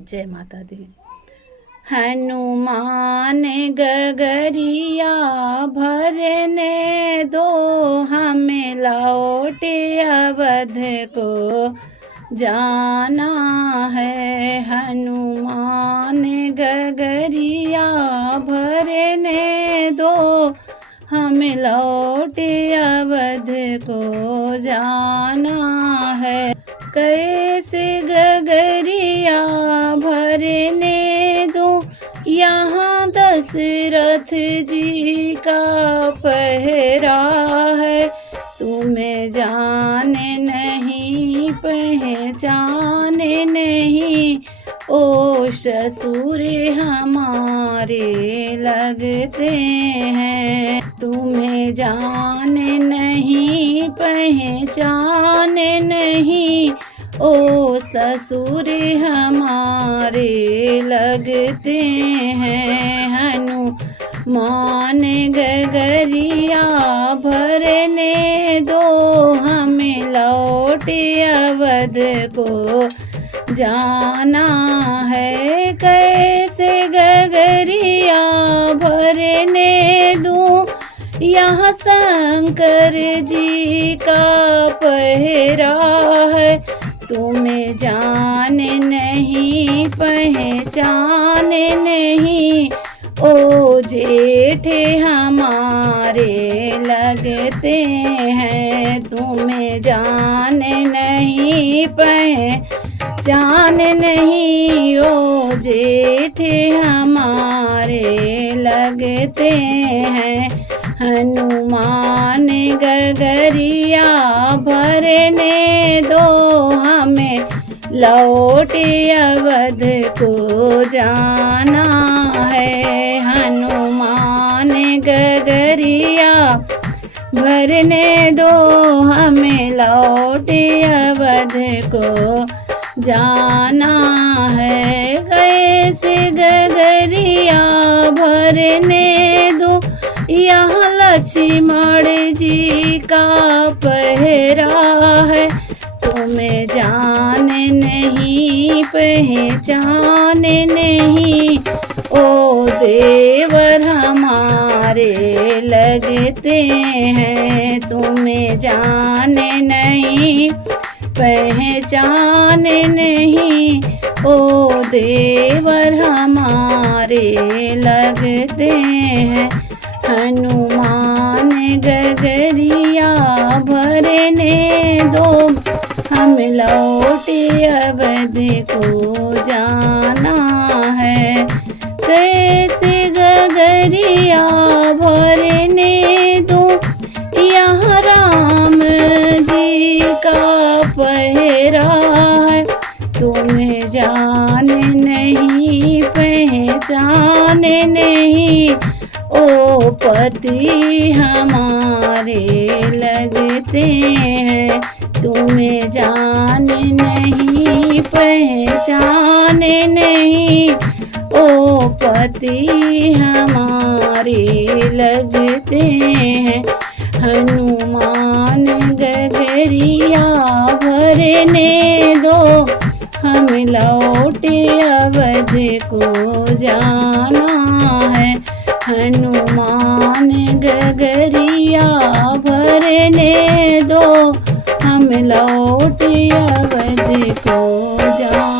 जय माता दी। हनुमान गगरिया भरने दो, हमें लौट अवध को जाना है। हनुमान गगरिया भरने दो, हमें लौट अवध को जाना है। कैसे गगरिया भरने दो, यहाँ दशरथ जी का पहरा है। तुम्हें जाने नहीं पहचाने नहीं, ओ ससुर हमारे लगते हैं। तुम्हें जाने नहीं पहचाने नहीं, ओ ससुर हमारे लगते हैं। हनुमान गगरिया भरने दो, हमें लौट अवध को जाना है। कैसे गगरिया भरने दूं, यहाँ शंकर जी का पहरा है। तुम्हें जाने नहीं पहचाने नहीं, ओ जेठे हमारे लगते हैं। तुम्हें जाने नहीं पहचाने नहीं, ओ जेठे हमारे लगते हैं। हनुमान गगरिया भरने दो, हमें लौट अवध को जाना है। हनुमान गगरिया भरने दो, हमें लौट अवध को जाना है। कैसे गगरिया भरने दो, यहाँ लक्ष्मण जी का पहरा है। तुम्हें जाने नहीं पहचाने नहीं, ओ देवर हमारे लगते हैं। तुम्हें जाने नहीं पहचाने नहीं, ओ देवर हमारे लगते हैं। हनुमान गगरिया भरने दो, हमें लौट अवध को जाना है। कैसे गगरिया भरने दो, यहाँ राम जी का पहरा है। तुम्हें जाने नहीं पहचाने नहीं, ओ पति हमारे लगते हैं। तुम्हें जाने नहीं पहचाने नहीं, ओ पति हमारे लगते हैं। हनुमान गगरिया भरने दो, हमें लौट अवध को जाना है। हनुमान गगरिया भरने दो, हमें लौट अवध को जाना।